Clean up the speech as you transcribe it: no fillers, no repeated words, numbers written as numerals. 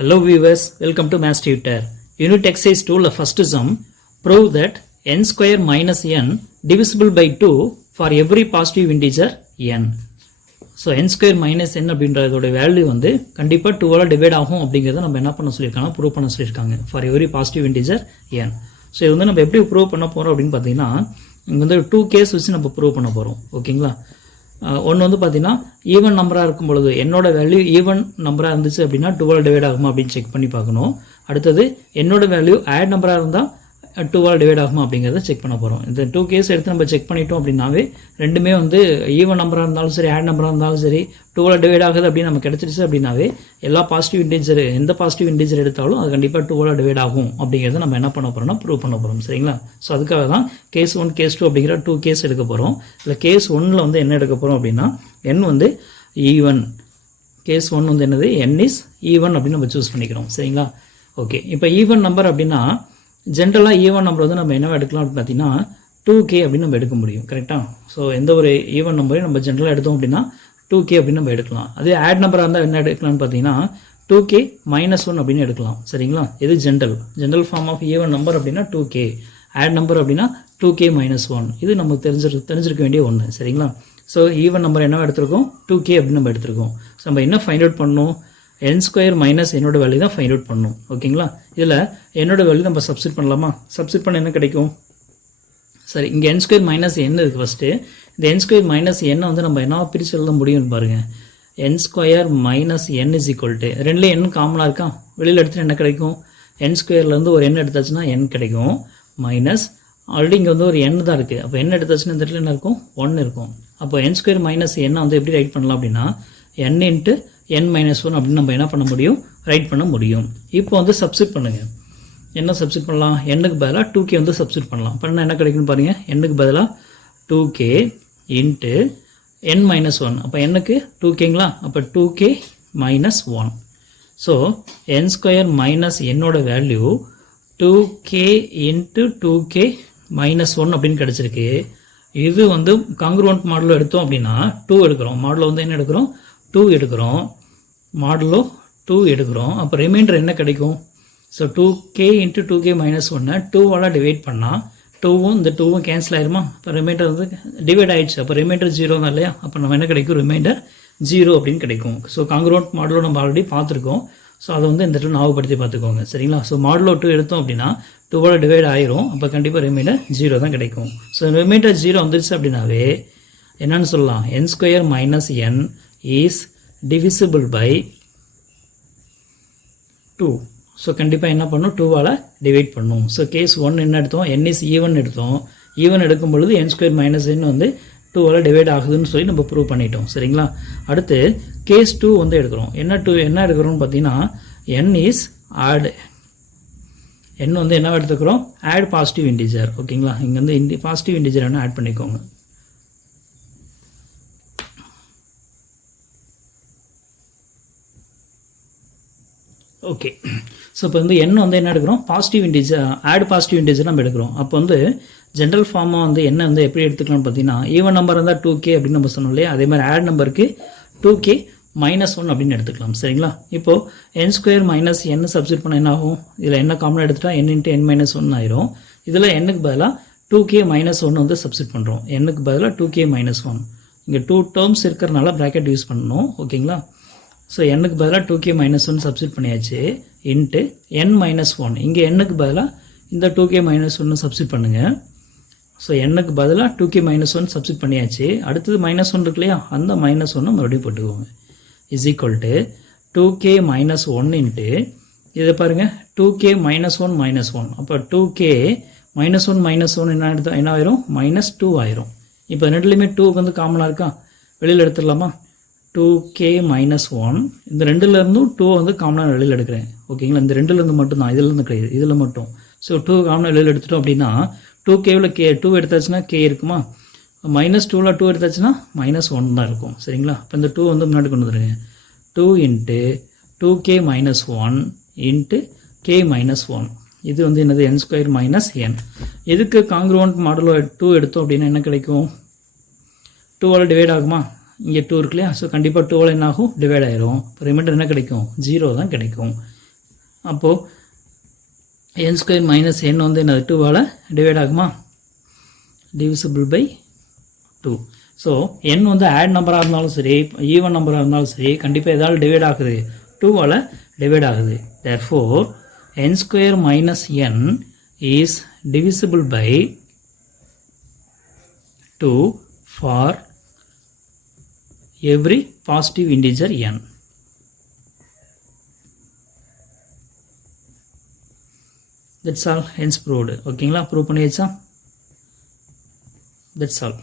Hello viewers, welcome to Maths Tutor. Unit exercise 2 la first sum, prove that n square minus n divisible by 2 for every positive integer n. So n square minus n அப்படின்றதோட value வந்து கண்டிப்பா 2 ஆல divide ஆகும் அப்படிங்கறத நம்ம என்ன பண்ண சொல்லிருக்காங்க ப்ரூவ் பண்ண சொல்லிருக்காங்க for every positive integer n. So இது வந்து நம்ம எப்படி ப்ரூவ் பண்ண போறோம் அப்படினு பாத்தீங்கன்னா இங்க வந்து 2 கேஸ் வச்சு நம்ம ப்ரூவ் பண்ண போறோம். ஓகேங்களா? ஒன்று வந்து பார்த்தீங்கன்னா ஈவன் நம்பராக இருக்கும் பொழுது என்னோட வேல்யூ ஈவன் நம்பராக இருந்துச்சு அப்படின்னா 2ஆல் டிவைட் ஆகுமா அப்படின்னு செக் பண்ணி பார்க்கணும். அடுத்தது என்னோட வேல்யூ ஆட் நம்பராக இருந்தால் 2ஆல் டிவைட் ஆகுமா அப்படிங்கிறத செக் பண்ண போகிறோம். இந்த 2 கேஸ் எடுத்து நம்ம செக் பண்ணிட்டோம் அப்படின்னாவே ரெண்டுமே வந்து ஈவன் நம்பராக இருந்தாலும் சரி ஆட் நம்பராக இருந்தாலும் சரி 2ஆல் டிவைட் ஆகுது அப்படின்னு நம்ம கிடச்சிருச்சு அப்படின்னாவே எல்லா பாசிட்டிவ் இன்டீஜர் எந்த பாசிட்டிவ் இன்டீஜர் எடுத்தாலும் அது கண்டிப்பாக 2ஆல் டிவைட் ஆகும் அப்படிங்கிறத நம்ம என்ன பண்ண போகிறோம்னா ப்ரூவ் பண்ண போகிறோம். சரிங்களா? ஸோ அதுக்காக தான் கேஸ் 1 கேஸ் 2 அப்படிங்கிற 2 கேஸ் எடுக்க போகிறோம். இல்லை கேஸ் 1ல் வந்து என்ன எடுக்க போகிறோம் அப்படின்னா n வந்து ஈவன். கேஸ் 1 வந்து என்னது n இஸ் ஈவன் அப்படின்னு நம்ம சூஸ் பண்ணிக்கிறோம். சரிங்களா? ஓகே, இப்போ ஈவன் நம்பர் அப்படின்னா ஜென்ரலாக ஈவன் நம்பர் வந்து நம்ம என்ன எடுக்கலாம் அப்படின்னு பார்த்தீங்கன்னா 2k அப்படின்னு நம்ம எடுக்க முடியும். கரெக்டாக? ஸோ எந்த ஒரு ஈவன் நம்பரையும் நம்ம ஜென்ரலாக எடுத்தோம் அப்படின்னா 2k அப்படின்னு நம்ம எடுக்கலாம். அதே ஆட் நம்பராக இருந்தால் என்ன எடுக்கலாம்னு பார்த்தீங்கன்னா 2k -1 அப்படின்னு எடுக்கலாம். சரிங்களா? இது general form of even number அப்படின்னா 2k, ஆட் நம்பர் அப்படின்னா 2k -1. இது நமக்கு தெரிஞ்சிருக்க வேண்டிய ஒன்று. சரிங்களா? ஸோ ஈவன் நம்பர் என்ன எடுத்திருக்கோம் 2k அப்படின்னு நம்ம எடுத்திருக்கோம். ஸோ நம்ம என்ன ஃபைண்ட் அவுட் பண்ணணும், n ஸ்கொயர் மைனஸ் என்னோட வேல்யூ தான் ஃபைண்ட் அவுட் பண்ணணும். ஓகேங்களா? இதில் என்னோட வேல்யூ நம்ம சப்ஸ்டிட் பண்ணலாமா? சப்ஸ்டிட் பண்ண என்ன கிடைக்கும்? சரி, இங்கே n ஸ்கொயர் மைனஸ் n இருக்குது ஃபஸ்ட்டு. இந்த n ஸ்கொயர் மைனஸ் n வந்து நம்ம என்ன பிரித்து எழுத முடியும்னு பாருங்கள். n square minus n is equal to ரெண்டுலேயும் n காமனாக இருக்கா, வெளியில் எடுத்துட்டு என்ன கிடைக்கும்? n ஸ்கொயர்லேருந்து ஒரு n எடுத்தாச்சுன்னா n கிடைக்கும். மைனஸ் ஆல்ரெடி இங்கே வந்து ஒரு n தான் இருக்குது. அப்போ n எடுத்தாச்சுன்னா இந்த இடத்துல என்ன இருக்கும்? 1 இருக்கும். அப்போ n ஸ்கொயர் மைனஸ் n வந்து எப்படி ரைட் பண்ணலாம் அப்படின்னா n இன்ட்டு n -1 அப்படின்னு நம்ம என்ன பண்ண முடியும்? ரைட் பண்ண முடியும். இப்போ வந்து சப்ஸ்டிட் பண்ணுங்கள். என்ன சப்ஸ்டிட் பண்ணலாம்? n-க்கு பதிலாக 2k வந்து சப்ஸ்டிட் பண்ணலாம். பண்ணால் என்ன கிடைக்குன்னு பாருங்கள். n-க்கு பதிலாக 2k இன்ட்டு n -1. அப்போ n-க்கு 2kங்களா? அப்போ 2k -1. So n square minus என்னோட வேல்யூ 2k இன்ட்டு 2k -1 அப்படின்னு கிடச்சிருக்கு. இது வந்து காங்க்ருவன்ட் மாடலில் எடுத்தோம் அப்படின்னா 2 எடுக்கிறோம். மாடலில் வந்து என்ன எடுக்கிறோம்? 2 எடுக்கிறோம். மாடலோ 2 எடுக்கிறோம். அப்போ ரிமைண்டர் என்ன கிடைக்கும்? So 2k into 2k -1 2ஆல் divide பண்ணால் 2வும் இந்த 2வும் கேன்சல் ஆயிருமா? இப்போ ரிமைண்டர் வந்து டிவைட் ஆகிடுச்சு. அப்போ ரிமைண்டர் 0 தான் இல்லையா? அப்போ நம்ம என்ன கிடைக்கும்? ரிமைண்டர் 0 அப்படின்னு கிடைக்கும். ஸோ காங்க்ருவன்ட் மாடலோ நம்ம ஆல்ரெடி பார்த்துருக்கோம். ஸோ அதை வந்து இந்த இடத்துல ஞாபகப்படுத்தி பார்த்துக்கோங்க. சரிங்களா? ஸோ மாடலோ 2 எடுத்தோம் அப்படின்னா 2ஆல் டிவைட் ஆயிரும். அப்போ கண்டிப்பாக ரிமைண்டர் 0 தான் கிடைக்கும். ஸோ ரிமைண்டர் 0 வந்துருச்சு அப்படின்னாவே என்னன்னு சொல்லலாம்? n square minus n is divisible by 2. So கண்டிப்பாக என்ன பண்ணும்? 2ஆல் டிவைட் பண்ணும். ஸோ கேஸ் 1 என்ன எடுத்தோம்? n இஸ் ஈவன் எடுத்தோம். ஈவன் எடுக்கும் பொழுது n ஸ்கொயர் மைனஸ் n வந்து 2ஆல் டிவைட் ஆகுதுன்னு சொல்லி நம்ம ப்ரூவ் பண்ணிட்டோம். சரிங்களா? அடுத்து கேஸ் 2 வந்து எடுக்கிறோம். என்ன எடுக்கிறோம்னு பார்த்தீங்கன்னா n இஸ் ஆட். n வந்து என்ன எடுத்துக்கிறோம்? Add positive integer. ஓகேங்களா? இங்கே வந்து பாசிட்டிவ் இன்டிஜர் என்ன ஆட் பண்ணிக்கோங்க. ஓகே, ஸோ இப்போ வந்து n வந்து என்ன எடுக்கிறோம்? Positive integer, add positive integer நம்ம எடுக்கிறோம். அப்போ வந்து ஜென்ரல் ஃபார்மாக வந்து என்ன வந்து எப்படி எடுத்துக்கலாம்னு பார்த்தீங்கன்னா ஈவன் நம்பர் இருந்தால் 2k அப்படின்னு நம்ம சொன்னோம் இல்லையா? அதே மாதிரி ஆட் நம்பருக்கு 2k -1 அப்படின்னு எடுத்துக்கலாம். சரிங்களா? இப்போது n square minus n substitute பண்ண என்ன ஆகும்? இதில் என்ன காமனாக எடுத்துட்டா n இன்ட்டு n -1 ஆயிரும். இதில் n-க்கு பதிலாக 2k -1 வந்து சப்ஸ்டிட் பண்ணுறோம். n-க்கு பதிலாக 2k -1. இங்கே 2 டேர்ம்ஸ் இருக்கிறனால ப்ராக்கெட் யூஸ் பண்ணணும். ஓகேங்களா? ஸோ n-க்கு பதிலாக 2k -1 சப்ஸ்டிட் பண்ணியாச்சு. Into n -1. இங்கே n-க்கு பதிலாக இந்த 2k -1 சப்ஸ்டிட் பண்ணுங்கள். ஸோ n-க்கு பதிலாக 2k -1 சப்ஸ்டிட் பண்ணியாச்சு. அடுத்தது -1 இருக்கு இல்லையா? அந்த -1 மறுபடியும் போட்டுக்கோங்க. Is equal to 2k -1 into இதை பாருங்கள் 2k -1 -1. அப்போ 2k -1 என்ன ஆயிரும்? -2 ஆயிரும். இப்போ ரெண்டுலேயுமே 2 வந்து காமனாக இருக்கா? வெளியில் எடுத்துடலாமா? 2k -1 இந்த ரெண்டுலேருந்தும் 2 வந்து காமனாக வெளியில் எடுக்கிறேன். ஓகேங்களா? இந்த ரெண்டுலேருந்து மட்டும்தான், இதிலேருந்து கிடையாது, இதில் மட்டும். ஸோ 2 காமனாக வெளியில் எடுத்துட்டோம் அப்படின்னா 2kவில் k 2 எடுத்தாச்சுன்னா k இருக்குமா? -2ல் 2 எடுத்தாச்சுன்னா -1 தான் இருக்கும். சரிங்களா? இப்போ இந்த 2 வந்து முன்னாடி கொண்டு வந்துடுங்க. 2 இன்ட்டு 2k -1 இன்ட்டு k -1. இது வந்து என்னது? n square minus n. எதுக்கு காங்க்ருவன்ட் மாடலோ 2 எடுத்தோம் அப்படின்னா என்ன கிடைக்கும்? 2ஆல் டிவைட் ஆகுமா? இங்கே 2 இருக்கு இல்லையா? ஸோ கண்டிப்பாக 2ஆல் என்ன ஆகும்? டிவைட் ஆயிரும். இப்போ ரிமைண்டர் என்ன கிடைக்கும்? 0 தான் கிடைக்கும். அப்போது n square minus n வந்து என்னது 2ஆல் டிவைட் ஆகுமா, divisible by 2. ஸோ n வந்து ஆட் நம்பராக இருந்தாலும் சரி ஈவன் நம்பராக இருந்தாலும் சரி கண்டிப்பாக எதால் டிவைட் ஆகுது, 2ஆல் டிவைட் ஆகுது. therefore n square minus n is divisible by 2 for every positive integer n. That's all, hence proved. ஓகேங்களா, ப்ரூவ் பண்ணியாச்சா? That's all.